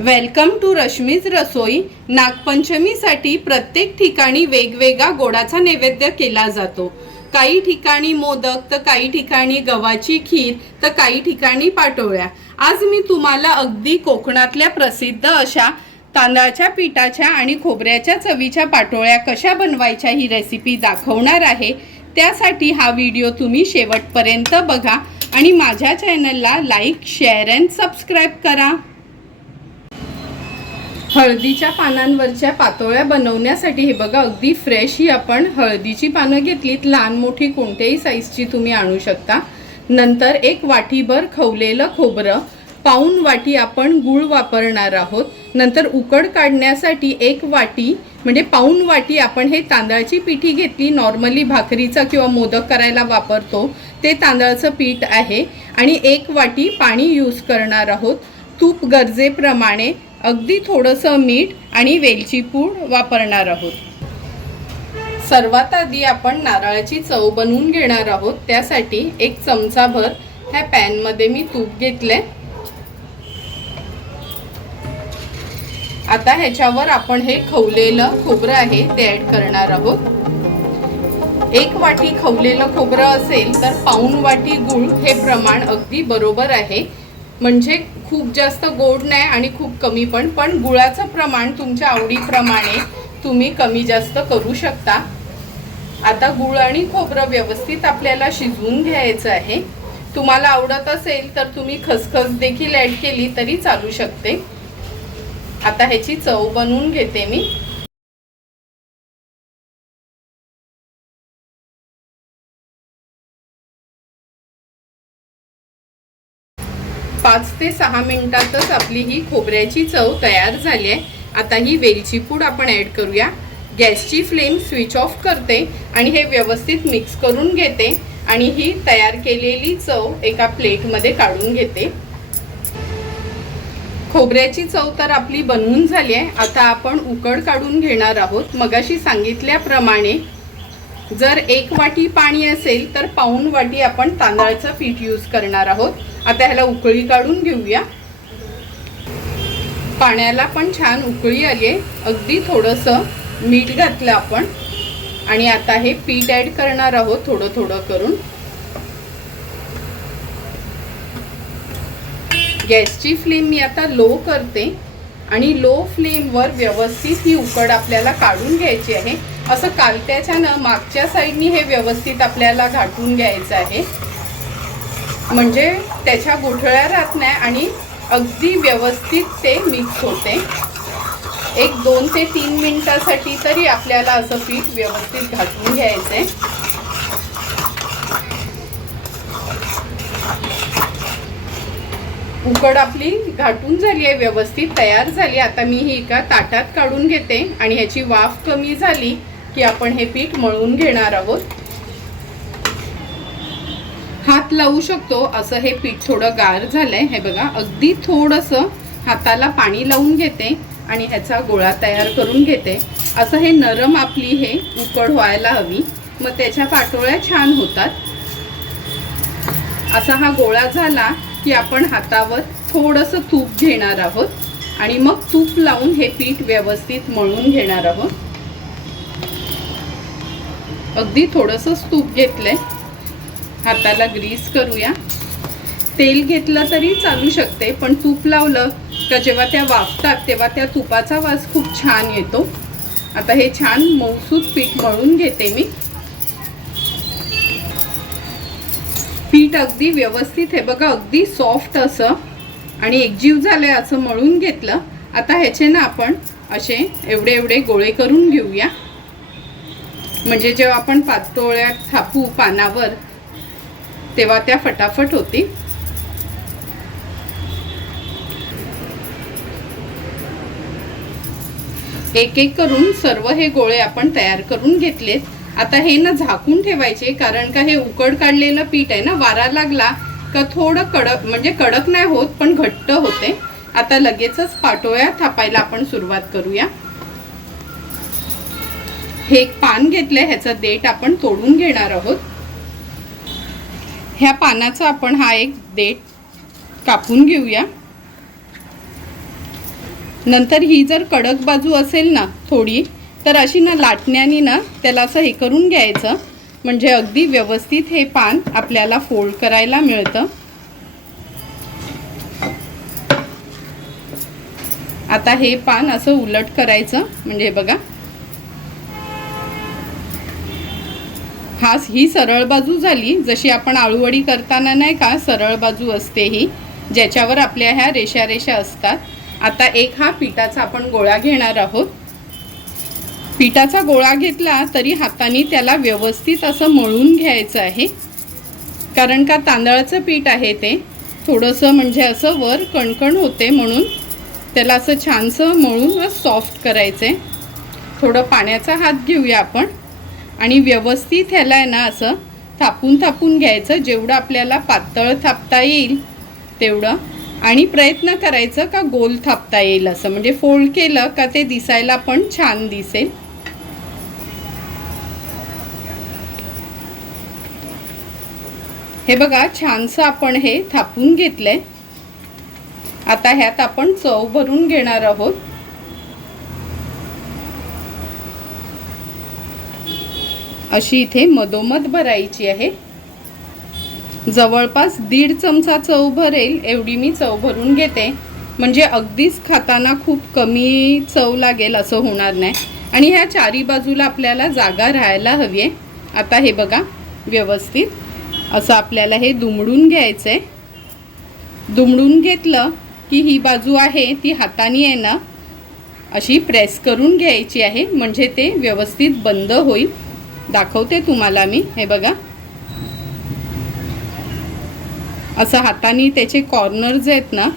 Welcome to Rashmi's Rasoi. नागपंचमीसाठी प्रत्येक ठिकाणी वेगवेगळा गोडाचा नैवेद्य केला जातो. काही ठिकाणी मोदक तर काही ठिकाणी गव्हाची खीर तर काही ठिकाणी पाटोळ्या. आज मी तुम्हाला अगदी कोकणातल्या प्रसिद्ध अशा तांदळाच्या पिठाच्या आणि खोबऱ्याच्या चवीच्या पाटोळ्या कशा बनवायच्या ही रेसिपी दाखवणार आहे. त्यासाठी हा व्हिडिओ तुम्ही शेवटपर्यंत बघा आणि माझ्या चॅनलला लाईक शेअर अँड सबस्क्राईब करा. हळदीच्या पानांवरच्या पातोळ्या बनवण्यासाठी हे बघा अगदी फ्रेश ही आपण हळदीची पानं घेतलीत. लहान मोठी कोणत्याही साईजची तुम्ही आणू शकता. नंतर एक वाटीभर खवलेलं खोबरं पाऊन वाटी आपण गूळ वापरणार आहोत. नंतर उकड काढण्यासाठी एक वाटी म्हणजे पाऊन वाटी आपण हे तांदळाची पिठी घेतली. नॉर्मली भाकरीचा किंवा मोदक करायला वापरतो. ते तांदळाचं पीठ आहे. आणि एक वाटी पाणी यूज करणार आहोत. तूप गरजेप्रमाणे अगदी थोडंसं मीठ आणि वेलची पूड वापरणार आहोत. सर्वात आधी आपण नारळाची चव बनवून घेणार आहोत. त्यासाठी एक चमचाभर ह्या पॅनमध्ये मी तूप घेतले. आता ह्याच्यावर आपण हे खवलेलं खोबरं आहे ते ऍड करणार आहोत. एक वाटी खवलेलं खोबरं असेल तर पाऊन वाटी गूळ हे प्रमाण अगदी बरोबर आहे. म्हणजे खूप जास्त गोड नाही आणि खूप कमी पण पण गुळाचं प्रमाण तुमच्या आवडीप्रमाणे तुम्ही कमी जास्त करू शकता. आता गुळ आणि खोबरं व्यवस्थित आपल्याला शिजवून घ्यायचं आहे. तुम्हाला आवडत असेल तर तुम्ही खसखस देखील ॲड केली तरी चालू शकते. आता ह्याची चव बनवून घेते मी. पाच ते सहा मिनटातच आपली ही खोबऱ्याची चव तयार झाली आहे. आता ही वेलची पूड आपण ॲड करूया. गॅसची फ्लेम स्विच ऑफ करते आणि हे व्यवस्थित मिक्स करून घेते आणि ही तयार केलेली चव एका प्लेटमध्ये काढून घेते. खोबऱ्याची चव तर आपली बनवून झाली आहे. आता आपण उकड काढून घेणार आहोत. मगाशी सांगितल्याप्रमाणे जर एक वाटी पाणी असेल तर पाऊन वाटी आपण तांदळाचं पीठ यूज करणार आहोत. आता ह्याला उकळी काढून घेऊया. पाण्याला पण छान उकळी आली आहे अगदी थोडंसं मीठ घातलं आपण. आणि आता हे पीठ ॲड करणार आहोत थोडं थोडं करून. गॅसची फ्लेम मी आता लो करते. आणि लो फ्लेमवर व्यवस्थित ही उकड आपल्याला काढून घ्यायची आहे. असं कालत्याच्यानं मागच्या साईडनी हे व्यवस्थित आपल्याला घाटून घ्यायचं आहे. म्हणजे त्याच्या गुठळ्या राहत नाही आणि अगदी व्यवस्थित ते मिक्स होते. एक दोन ते तीन मिनिटासाठी तरी आपल्याला असं पीठ व्यवस्थित घाटून घ्यायचं उकड आपली घाटून झाली आहे व्यवस्थित तयार झाली आता मी ही एका ताटात काढून घेते आणि ह्याची वाफ कमी झाली की आपण हे पीठ मळून घेणार आहोत. हात लावू शकतो. असं हे पीठ थोडं गार झालंय. हे बघा अगदी थोडंसं हाताला पाणी लावून घेते आणि ह्याचा गोळा तयार करून घेते. असं हे नरम आपली हे उकड व्हायला हवी. मग त्याच्या पाटोळ्या छान होतात. असा हा गोळा झाला की आपण हातावर थोडंसं तूप घेणार आहोत आणि मग तूप लावून हे पीठ व्यवस्थित मळून घेणार आहोत. अगदी थोडंसंच तूप घेतलंय. हाताला ग्रीस करूया. तेल घेतलं तरी चालू शकते पण तूप लावलं का जेव्हा त्या वाफतात तेव्हा त्या तुपाचा वास खूप छान येतो. आता हे छान मौसूद पीठ मळून घेते मी. पीठ अगदी व्यवस्थित हे बघा अगदी सॉफ्ट असं. आणि एकजीव झालंय असं मळून घेतलं. आता ह्याचे ना आपण असे एवढे एवढे गोळे करून घेऊया. म्हणजे जेव्हा आपण पातोळ्यात थापू पानावर तेव्हा त्या फटाफट होती. एक एक करून सर्व हे गोळे आपण तयार करून घेतलेत. आता हे ना झाकून ठेवायचे कारण का हे उकड काढलेलं पीठ आहे ना वारा लागला का थोडं कडक म्हणजे कडक नाही होत पण घट्ट होते. आता लगेचच पाटोळ्या थापायला आपण सुरुवात करूया. हे एक पान घेतलं ह्याचं देठ आपण तोडून घेणार आहोत. ह्या पानाचा आपण हा एक देठ कापून घेऊया. नंतर ही जर कडक बाजू असेल ना थोडी तर अशी ना लाटण्याने ना त्याला असं हे करून घ्यायचं. म्हणजे अगदी व्यवस्थित हे पान आपल्याला फोल्ड करायला मिळतं. आता हे पान असं उलट करायचं. म्हणजे बघा. खास ही सरळ बाजू झाली जशी आपण आळूवडी करताना नाही का सरळ बाजू असते ही ज्याच्यावर आपल्या ह्या रेषा रेषा असतात. आता एक हा पिठाचा आपण गोळा घेणार आहोत. पिठाचा गोळा घेतला तरी हाताने त्याला व्यवस्थित असं मळून घ्यायचं आहे. कारण का तांदळाचं पीठ आहे ते थोडंसं म्हणजे असं वर कणकण होते म्हणून त्याला असं छानसं मळून सॉफ्ट करायचं आहे थोडं पाण्याचा हात घेऊया आपण. आणि व्यवस्थित ह्याला आहे ना असं थापून थापून घ्यायचं. जेवढं आपल्याला पातळ थापता येईल तेवढं. आणि प्रयत्न करायचं का गोल थापता येईल असं. म्हणजे फोल्ड केलं का ते दिसायला पण छान दिसेल. हे बघा छानसं आपण हे थापून घेतलंय. आता ह्यात आपण चव भरून घेणार आहोत. अशी इथे मधोमध भरायची आहे. जवळपास दीड चमचा चव भरेल एवढी मी चव भरून घेते. म्हणजे अगदीच खाताना खूप कमी चव लागेल असं होणार नाही. आणि ह्या चारी बाजूला आपल्याला जागा राहायला हवी आहे. आता हे बघा व्यवस्थित असं आपल्याला हे दुमडून घ्यायचं आहे दुमडून घेतलं की ही बाजू आहे ती हाताने आहे ना अशी प्रेस करून घ्यायची आहे. म्हणजे ते व्यवस्थित बंद होईल. दाखवते तुम्हाला मी. हे बघा. असं हाताने त्याचे कॉर्नर्स आहेत ना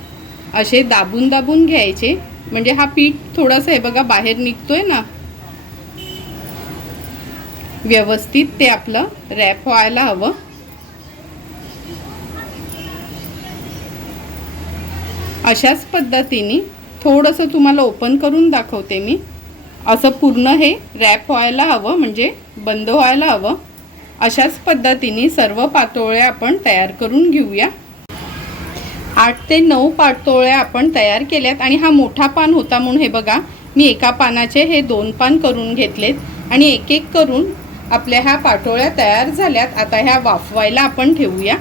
असे दाबून दाबून घ्यायचे. म्हणजे हा पीठ थोडंसं हे बघा बाहेर निघतोय ना. व्यवस्थित ते आपलं रॅप व्हायला हवं. अशाच पद्धतीने थोडंसं तुम्हाला ओपन करून दाखवते मी. असं पूर्ण हे रॅप व्हायला हवं म्हणजे बंद व्हायला हवं. अशाच पद्धतीने सर्व पातोळ्या आपण तयार करून घेऊया. आठ ते नऊ पातोळ्या आपण तयार केल्यात आणि हा मोठा पान होता म्हणून हे बघा मी एका पानाचे हे दोन पान करून घेतलेत आणि एक एक करून आपल्या ह्या पाटोळ्या तयार झाल्यात. आता ह्या वाफवायला आपण ठेवूया.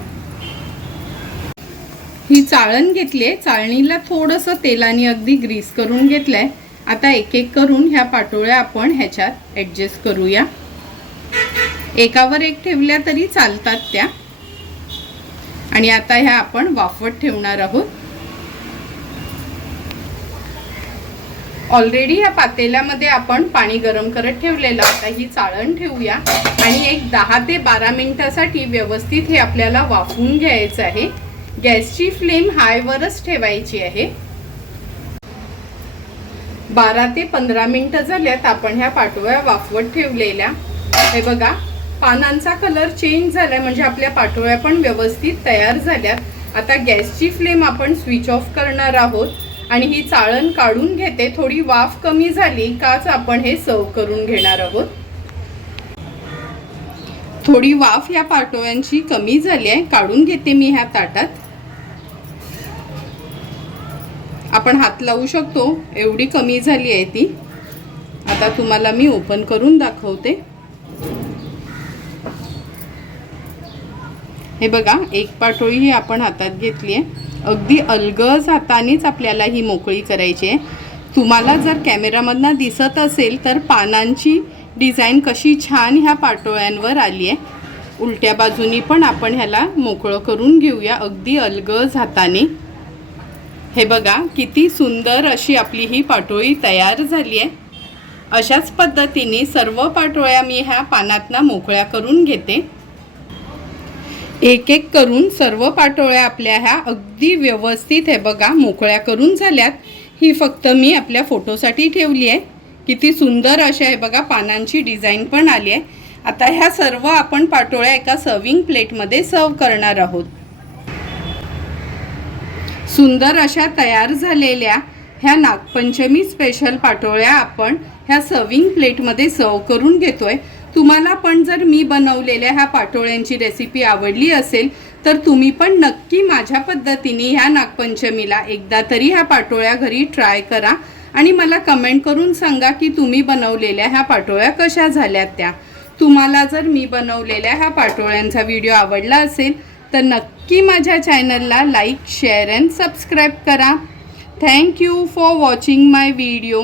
ही चाळण घेतली आहे चाळणीला थोडंसं तेलाने अगदी ग्रीस करून घेतलंय. आता एक एक करून ह्या पाटोळ्या आपण ह्याच्यात ॲडजस्ट करूया. एकावर एक ठेवल्या तरी चालतात त्या. आणि आता ह्या आपण वाफवत ठेवणार आहोत. ऑलरेडी ह्या पातेल्यामध्ये आपण पाणी गरम करत ठेवलेलं. आता ही चाळण ठेवूया. आणि एक दहा ते बारा मिनिटासाठी व्यवस्थित हे आपल्याला वाफवून घ्यायचं आहे. गॅसची फ्लेम हायवरच ठेवायची आहे. बारा ते पंधरा मिनिटं झाल्यात आपण ह्या पाटोळ्या वाफवत ठेवलेल्या. हे बघा पानांचा कलर चेंज झालाय म्हणजे आपल्या पाटोळ्या पण व्यवस्थित तयार झाल्यात. आता गॅसची फ्लेम आपण स्विच ऑफ करणार आहोत आणि ही चाळण काढून घेते. थोडी वाफ कमी झाली काच आपण हे सर्व करून घेणार आहोत. थोडी वाफ या पाटोळ्यांची कमी झाली आहे. काढून घेते मी ह्या ताटात. आपण हात लावू शकतो. एवढी कमी झाली आहे ती. आता तुम्हाला मी ओपन करून दाखवते. हे बघा एक पाटोळी ही आपण हातात घेतली आहे. अगदी अलगज हातानेच आपल्याला ही मोकळी करायची आहे. तुम्हाला जर कॅमेरामधनं दिसत असेल तर पानांची डिझाईन कशी छान ह्या पाटोळ्यांवर आली आहे. उलट्या बाजूनी पण आपण ह्याला मोकळं करून घेऊया. अगदी अलगज हाताने. हे बघा किती सुंदर अशी आपली ही पाटोळी तयार झाली आहे. अशाच पद्धतीने सर्व पाटोळ्या मी ह्या पानातनं मोकळ्या करून घेते. एक एक करून सर्व पाटोळ्या आपल्या ह्या अगदी व्यवस्थित हे बघा मोकळ्या करून झाल्यात. ही फक्त मी आपल्या फोटोसाठी ठेवली आहे. किती सुंदर अशा आहे बघा पानांची डिझाईन पण आली आहे. आता ह्या सर्व आपण पाटोळ्या एका सर्विंग प्लेटमध्ये सर्व करणार आहोत. सुंदर अशा तयार झालेल्या ह्या नागपंचमी स्पेशल पाटोळ्या आपण ह्या सर्विंग प्लेटमध्ये सर्व करून घेतोय. तुम्हाला पण जर मी बनवलेल्या ह्या पाटोळ्यांची रेसिपी आवडली असेल तर तुम्ही पण नक्की माझ्या पद्धतीने ह्या नागपंचमीला एकदा तरी ह्या पाटोळ्या घरी ट्राय करा. आणि मला कमेंट करून सांगा की तुम्ही बनवलेल्या ह्या पाटोळ्या कशा झाल्या त्या. तुम्हाला जर मी बनवलेल्या ह्या पाटोळ्यांचा व्हिडिओ आवडला असेल तर नक्की माझ्या चॅनलला लाईक शेअर अँड सबस्क्राईब करा. Thank you for watching my video